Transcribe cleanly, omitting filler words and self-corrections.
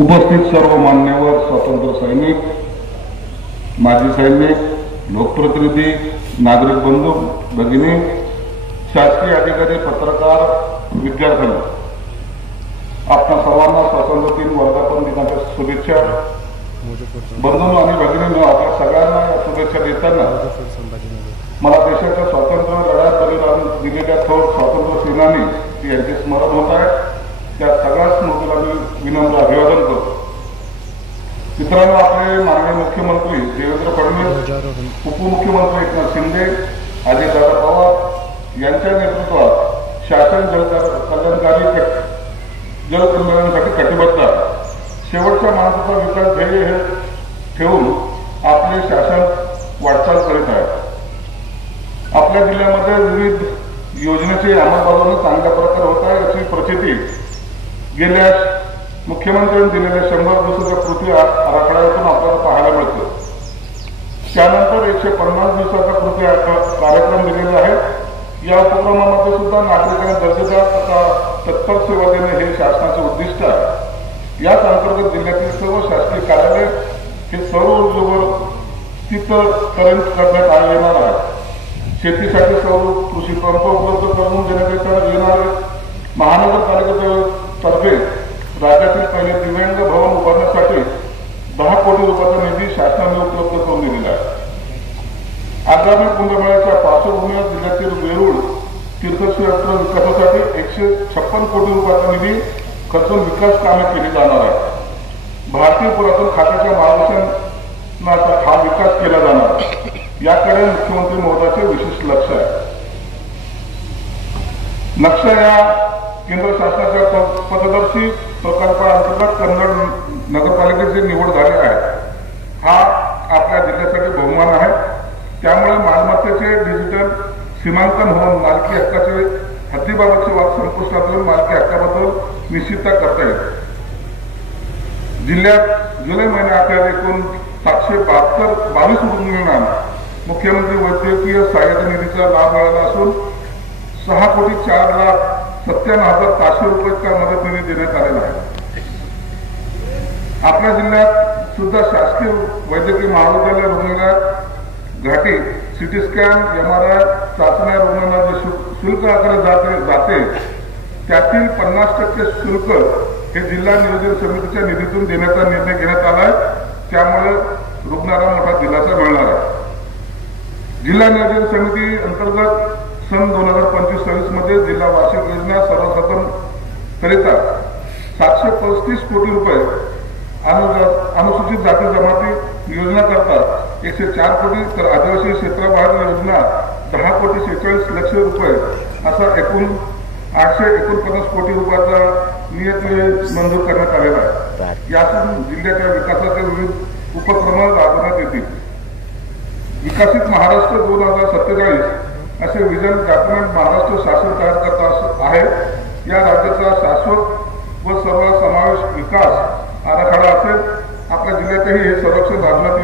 उपस्थित सर्व मान्यवर, स्वातंत्र्य सैनिक, माजी सैनिक, लोकप्रतिनिधी, नागरिक बंधू भगिनी, शासकीय अधिकारी, पत्रकार, विद्यार्थी, आपल्या सर्वांना स्वातंत्र्य दिन वर्धापन दिनाच्या शुभेच्छा. बंधू आणि भगिनींनो, आपल्या सगळ्यांना या शुभेच्छा देताना मला देशाच्या स्वातंत्र्य लढ्यात बलिदान दिलेल्या थोर स्वातंत्र्य सेनानी यांचे स्मरण होत आहे. त्या सगळ्या स्मृतीला मी विनम्र अभिवादन करतो. मित्रांनो, आपले माननीय मुख्यमंत्री देवेंद्र फडणवीस, उपमुख्यमंत्री एकनाथ शिंदे, अजितदादा पवार यांच्या नेतृत्वात शासन जलकल्याणासाठी कटिबद्ध आहे. शेवटच्या माणसाचा विकास ध्येय हे ठेवून आपले शासन वाटचाल करीत आहे. आपल्या जिल्ह्यामध्ये विविध योजनेची अंमलबजावणी चांगल्या प्रकारे होत आहे याची प्रचिती गेल्या मुख्यमंत्र्यांनी दिलेल्या 100 दिवसाच्या कृती आराखड्यातून आपल्याला पाहायला मिळतं. त्यानंतर 150 दिवसाचा कृती कार्यक्रम दिलेला आहे. या उपक्रमामध्ये सुद्धा नागरिकांना दर्जेदार तथा तत्पर सेवा देणे हे शासनाचे उद्दिष्ट आहे. याच अंतर्गत जिल्ह्यातील सर्व शासकीय कार्यालय हे सौर ऊर्जेवर स्थितकरण करण्यात येणार आहे. शेतीसाठी सौर कृषी पंप उपलब्ध करून देण्यात येणार. महानगरपालिकेतर्फे राज्यातील पहिले दिव्यांग भवन उभारण्यासाठी 10 कोटी रुपयाचा निधी शासनाने उपलब्ध करून दिलेला आहे. आगामी कुंभमेळ्याच्या पार्श्वभूमीवर जिल्ह्यातील वेरूळ तीर्थक्षेत्र विकासासाठी 156 कोटी रुपयाचा निधी खर्चून विकास कामे केली जाणार आहे. भारतीय पुरातन खात्याच्या मार्गदर्शनाचा हा विकास केला जाणार आहे. याकडे मुख्यमंत्री महोदयाचे विशेष लक्ष आहे. नक्षा या केंद्र शासनाच्या पथदर्शी प्रकल्पाअंतर्गत कन्नड नगरपालिकेची निवड झाली आहे. हा आपल्या जिल्ह्यासाठी बहुमान आहे. त्यामुळे मालमत्तेचे डिजिटल सीमांकन होऊन मालकी हक्काचे हद्दीबाबतचे वाद संपुष्टात येऊन मालकी हक्काबद्दल निश्चितता करता येईल. जिल्ह्यात जुलै महिन्याअखेर एकूण 722 रुग्णांना मुख्यमंत्री वैद्यकीय सहाय्यता निधीचा लाभ मिळाला असून 6,04,97,500 रुपयाचा मदत निधी देण्यात आलेला आहे. आपल्या जिल्ह्यात सुद्धा शासकीय वैद्यकीय महाविद्यालय रुग्णालयात घाटी, सिटी स्कॅन, MRI चाचण्या रुग्णांना जे शुल्क आकारले जाते त्यातील 50% शुल्क हे जिल्हा नियोजन समितीच्या निधीतून देण्याचा निर्णय घेण्यात आला आहे. त्यामुळे रुग्णांना मोठा दिलासा मिळणार आहे. जिल्हा नियोजन समिती अंतर्गत सन 2025-26 मध्ये जिल्हा वार्षिक योजना सर्वसाधारण करिता 735 कोटी रुपये, अनुसूचित जाती जमाती योजना करता 104 कोटी, तर आदिवासी क्षेत्राबाहेर योजना 10 कोटी 46 लक्ष रुपये असा एकूण 849 कोटी रुपयाचा नियत मंजूर करण्यात आलेला आहे. यातून जिल्ह्याच्या विकासाचे विविध उपक्रम राबवण्यात येतील. विकसित महाराष्ट्र 2047 असे विजन डॉक्युमेंट महाराष्ट्र शासन तयार करत आहे. या राज्याचा शाश्वत व सर्व समावेश विकास आराखडा असेल. आपल्या जिल्ह्यातही हे सर्वेक्षण राबवण्यात